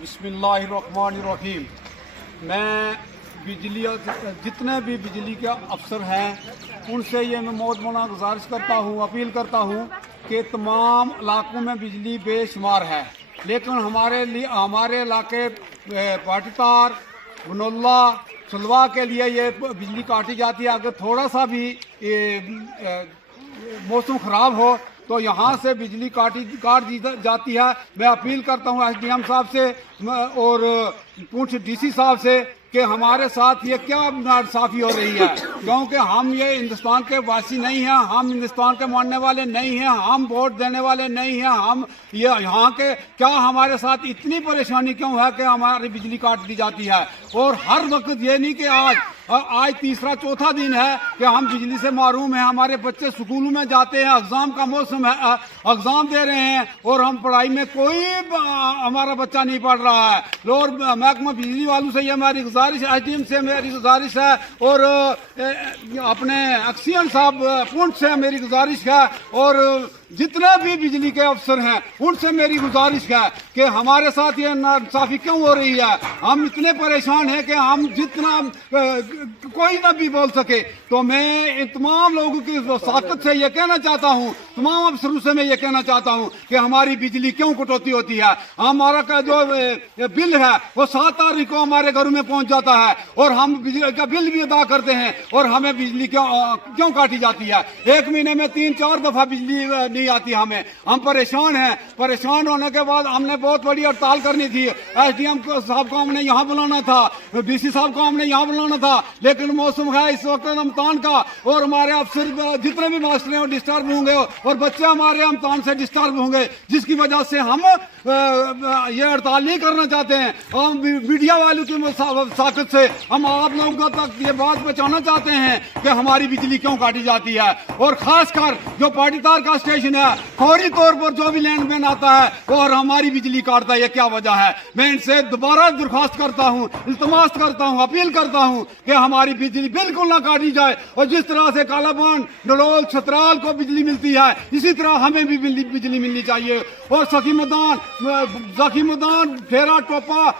बिस्मिल्लाहिर्रहमानिर्रहीम। मैं बिजली जितने भी बिजली के अफसर हैं उनसे ये मैं मोहतरमा गुजारिश करता हूँ, अपील करता हूँ कि तमाम इलाकों में बिजली बेशुमार है, लेकिन हमारे इलाके पाटीतार, बनोला, सलवा के लिए ये बिजली काटी जाती है। अगर थोड़ा सा भी मौसम ख़राब हो तो यहाँ से बिजली काट दी जाती है। मैं अपील करता हूँ SDM साहब से और पुंछ DC साहब से कि हमारे साथ ये क्या नाइंसाफ़ी हो रही है, क्योंकि हम ये हिंदुस्तान के वासी नहीं हैं, हम हिंदुस्तान के मानने वाले नहीं हैं, हम वोट देने वाले नहीं हैं। हम ये यहाँ के क्या हमारे साथ इतनी परेशानी क्यों है कि हमारी बिजली काट दी जाती है। और हर वक्त ये नहीं कि आज तीसरा चौथा दिन है कि हम बिजली से महरूम हैं। हमारे बच्चे स्कूलों में जाते हैं, एग्ज़ाम का मौसम है, एग्ज़ाम दे रहे हैं और हम पढ़ाई में कोई हमारा बच्चा नहीं पढ़ रहा है। और महकमा बिजली वालों से ये हमारी गुजारिश, SDM से मेरी गुजारिश है और अपने एक्सीएन साहब पुंछ से मेरी गुजारिश है और जितने भी बिजली के अफसर हैं उनसे मेरी गुजारिश है कि हमारे साथ ये नाइंसाफ़ी क्यों हो रही है। हम इतने परेशान हैं कि हम जितना कोई ना भी बोल सके। तो मैं इन तमाम लोगों की साकत से ये कहना चाहता हूँ, तमाम अफसरों से मैं ये कहना चाहता हूँ कि हमारी बिजली क्यों कटौती होती है। हमारा का जो बिल है वो 7 तारीख को हमारे घरों में पहुँच जाता है और हम बिजली का बिल भी अदा करते हैं और हमें बिजली क्यों काटी जाती है। एक महीने में 3-4 दफ़ा बिजली नहीं आती हमें। हम परेशान हैं। परेशान होने के बाद हमने बहुत बड़ी हड़ताल करनी थी। SDM साहब को हमने यहाँ बुलाना था, DC साहब को हमने यहाँ बुलाना था, लेकिन मौसम है इस वक्त रमजान का और हमारे अफसर जितने भी मास्टर हैं वो डिस्टर्ब होंगे और बच्चे हमारे रमजान से डिस्टर्ब होंगे, जिसकी वजह से हम ये हड़ताल नहीं करना चाहते हैं। हम मीडिया वालों की साकत से हम आप लोगों तक ये बात पहुँचाना चाहते हैं कि हमारी बिजली क्यों काटी जाती है। और खासकर जो पाटीतार का स्टेशन है, फौरी तौर पर जो भी लैंडमैन आता है और हमारी बिजली काटता है, ये क्या वजह है। मैं इनसे दोबारा दरख्वास्त करता हूँ, इल्तमास करता हूँ, अपील करता हूँ कि हमारी बिजली बिल्कुल ना काटी जाए और जिस तरह से कालाबान, डलोल, छतराल को बिजली मिलती है इसी तरह हमें भी बिजली मिलनी चाहिए। और जाखी मैदान, फेरा, टोपा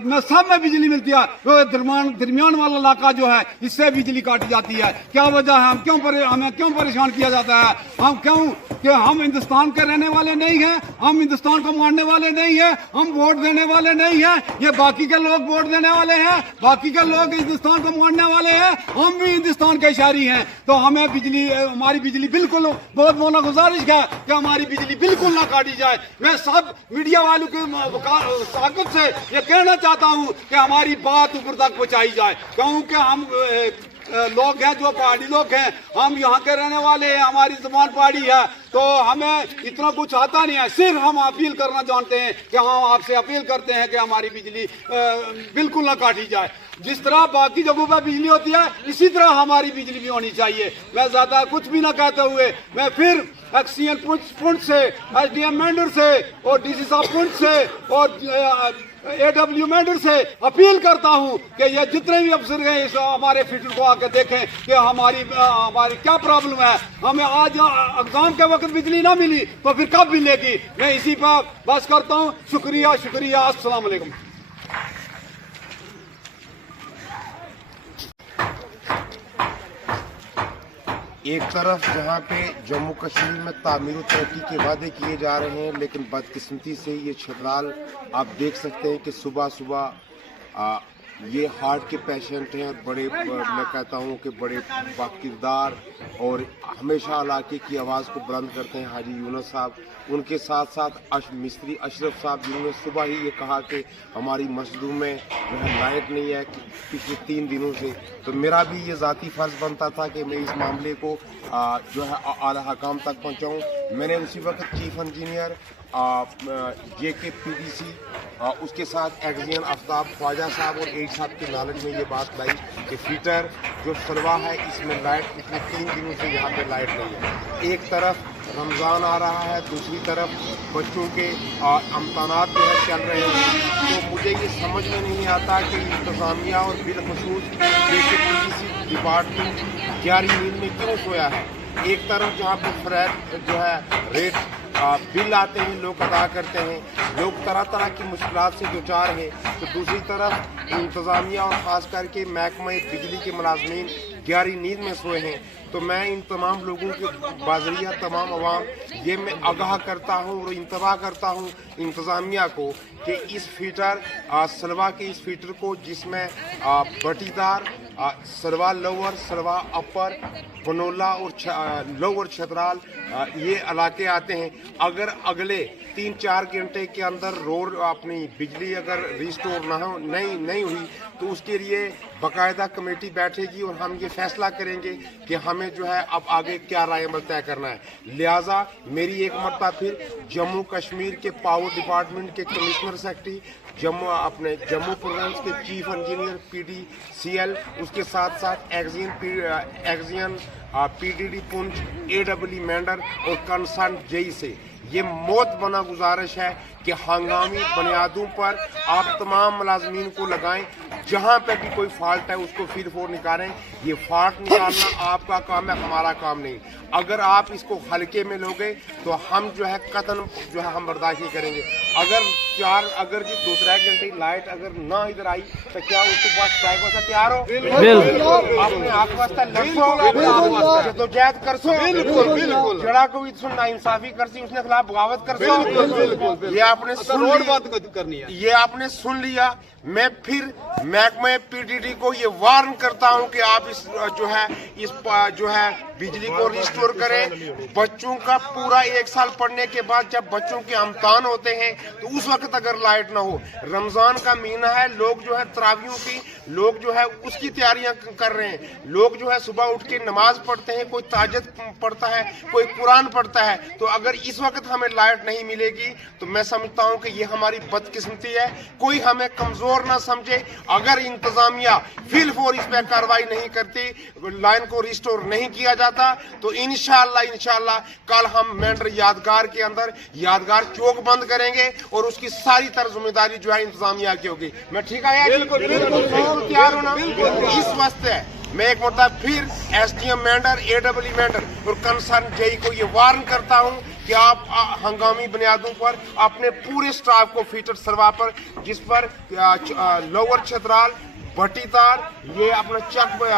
में सब में बिजली मिलती है। तो दरमियान वाला इलाका जो है इससे बिजली काटी जाती है। क्या वजह है, हमें क्यों परेशान किया जाता है। हम हिंदुस्तान के रहने वाले नहीं हैं, हम हिंदुस्तान को मानने वाले नहीं हैं, हम वोट देने वाले नहीं हैं। ये बाकी के लोग वोट देने वाले हैं, बाकी के लोग हिंदुस्तान को मानने वाले हैं, हम भी हिंदुस्तान के शहरी हैं। तो हमें हमारी बिजली बिल्कुल बहुत मौला गुजारिश है कि हमारी बिजली बिल्कुल ना काटी जाए। मैं सब मीडिया वालों की ताकत से ये कहना चाहता हूँ कि हमारी बात ऊपर तक पहुँचाई जाए, क्योंकि हम लोग हैं जो पहाड़ी लोग हैं, हम यहाँ के रहने वाले हैं, हमारी ज़बान पहाड़ी है, तो हमें इतना कुछ आता नहीं है। सिर्फ हम अपील करना जानते हैं कि हम आपसे अपील करते हैं कि हमारी बिजली बिल्कुल ना काटी जाए। जिस तरह बाकी जगहों पर बिजली होती है इसी तरह हमारी बिजली भी होनी चाहिए। मैं ज़्यादा कुछ भी ना कहते हुए मैं फिर एक्सीएन पुंछ से, SDM मेंढर से और DC साहब पुंछ से और AW मेंढर से अपील करता हूं कि ये जितने भी अफसर हैं इस हमारे फील्ड को आकर देखें कि हमारी क्या प्रॉब्लम है। हमें आज एग्जाम के वक्त बिजली ना मिली तो फिर कब मिलेगी। मैं इसी पर बस करता हूं। शुक्रिया। अस्सलाम वालेकुम। एक तरफ जहाँ पे जम्मू कश्मीर में तामीर और तरक्की के वादे किए जा रहे हैं, लेकिन बदकिस्मती से ये छतराल आप देख सकते हैं कि सुबह सुबह ये हार्ट के पेशेंट हैं और मैं कहता हूँ कि बड़े बाकिरदार और हमेशा इलाके की आवाज़ को बुलंद करते हैं हाजी यूनुस साहब। उनके साथ साथ मिस्त्री अशरफ साहब, जिन्होंने सुबह ही ये कहा कि हमारी मस्जिदों में जो है लाइट नहीं है पिछले 3 दिनों से। तो मेरा भी ये ज़ाती फ़र्ज़ बनता था कि मैं इस मामले को जो है आला हकाम तक पहुँचाऊँ। मैंने उसी वक्त चीफ इंजीनियर JKPDC उसके साथ एक्जियन आफ्ताब ख्वाजा साहब और एड साहब के नॉलेज में ये बात लाई कि फीटर जो सलवा है इसमें लाइट पिछले 3 दिनों से यहाँ पे लाइट नहीं है। एक तरफ रमज़ान आ रहा है, दूसरी तरफ बच्चों के इम्तहानात जो है चल रहे हैं। तो मुझे ये समझ में नहीं आता कि इंतज़ामिया और बिलखसूस JKPDC डिपार्टमेंट 11वीं नींद में क्यों सोया है। एक तरफ जहाँ पर फ्लैट जो है रेट बिल आते हैं, लोग अदा करते हैं, लोग तरह तरह की मुश्किलात से दुचार हैं। तो दूसरी तरफ इंतज़ामिया और ख़ास करके महकमा बिजली के मुलाजमीन गहरी नींद में सोए हैं। तो मैं इन तमाम लोगों के बाज़रिया तमाम अवाम ये मैं आगाह करता हूँ और इंतबाह करता हूँ इंतज़ामिया को कि इस फीटर सलवा के इस फीटर को जिसमें बटीदार, सलवा लोअर, सलवा अपर, बनोला और लोअर छतराल ये इलाके आते हैं, अगर अगले 3-4 घंटे के अंदर रोड अपनी बिजली अगर रिस्टोर नहीं हुई तो उसके लिए बाकायदा कमेटी बैठेगी और हम ये फैसला करेंगे कि हमें जो है अब आगे क्या राय अमल तय करना है। लिहाजा मेरी एक मरतबा फिर जम्मू कश्मीर के पावर डिपार्टमेंट के कमिश्नर सेक्रेटरी, जम्मू प्रोविंस के चीफ इंजीनियर PDCL, उसके साथ साथ एक्जियन PDD पुंछ, AEE मेंढर और कंसर्न JE से ये मौत बना गुजारिश है कि हंगामी बुनियादों पर आप तमाम मुलाजमीन को लगाएं, जहां पे भी कोई फॉल्ट है उसको फील फोर निकालें। ये फॉल्ट निकालना आपका काम है, हमारा काम नहीं। अगर आप इसको हल्के में लोगे तो हम जो है कतन जो है हम बर्दाश्त नहीं करेंगे। अगर जी दूसरा घंटे लाइट अगर ना इधर आई तो क्या उसके बाद स्ट्राइक वास्ते तैयार हो? बिल्कुल। अपने हक वास्ते लड़ो, जदोजहद करसो, बिल्कुल। जड़ा को भी सुन नाइंसाफी करसी उसने खिलाफ बगावत करसो, बिल्कुल। ये आपने सुन लिया। मैं फिर महकमे PDD को ये वार्न करता हूं कि आप इस जो है बिजली को रिस्टोर करें। बच्चों का पूरा 1 साल पढ़ने के बाद जब बच्चों के इम्तिहान होते हैं तो उस वक्त अगर लाइट ना हो, रमजान का महीना है, लोग जो है तरावियों की लोग जो है उसकी तैयारियां कर रहे हैं, लोग जो है सुबह उठ के नमाज पढ़ते हैं, कोई ताजद पढ़ता है, कोई कुरान पढ़ता है। तो अगर इस वक्त हमें लाइट नहीं मिलेगी तो मैं समझता हूं कि ये हमारी बदकिस्मती है। कोई हमें कमजोर ना समझे। अगर इंतजामिया फिल फोर इस पर कार्रवाई नहीं करती, लाइन को रिस्टोर नहीं किया जाता तो इंशाअल्लाह कल हम मेंढर यादगार के अंदर यादगार चौक बंद करेंगे और उसकी सारी तरह जिम्मेदारी जो है इंतजामिया की होगी। मैं ठीक है? बिल्कुल तैयार होना। इस वास्ते मैं एक मरतबा फिर SDM मेंढर, AEE मेंढर और कंसर्न JE को ये वार्न करता हूं कि आप हंगामी बुनियादों पर अपने पूरे स्टाफ को फीटर सरवा पर, जिस पर लोअर छतराल, बटीदार, ये अपना चक बॉय,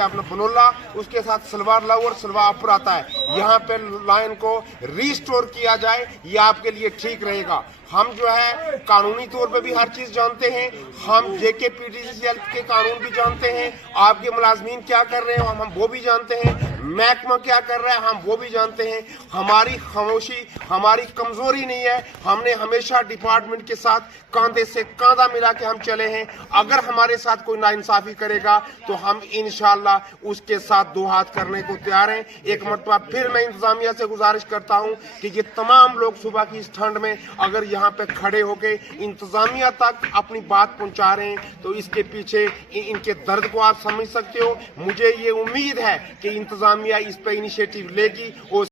अपना बनोला, उसके साथ सलवार लोअर, सलवार अपर आता है, यहाँ पे लाइन को रिस्टोर किया जाए। ये आपके लिए ठीक रहेगा। हम जो है कानूनी तौर पे भी हर चीज जानते हैं, हम JKPDCL के कानून भी जानते हैं, आपके मुलाजमीन क्या कर रहे हैं हम वो भी जानते हैं, महकमा क्या कर रहा है हम वो भी जानते हैं। हमारी खामोशी हमारी कमजोरी नहीं है, हमने हमेशा डिपार्टमेंट के साथ कांधे से कांधा मिला के हम चले हैं। अगर हमारे साथ कोई नाइंसाफी करेगा तो हम इंशाअल्लाह उसके साथ 2 हाथ करने को तैयार हैं। एक मरतबा फिर मैं इंतजामिया से गुजारिश करता हूं कि ये तमाम लोग सुबह की इस ठंड में अगर यहाँ पे खड़े होके इंतजामिया तक अपनी बात पहुंचा रहे हैं तो इसके पीछे इनके दर्द को आप समझ सकते हो। मुझे ये उम्मीद है कि इंतजामिया इस पे इनिशिएटिव लेगी और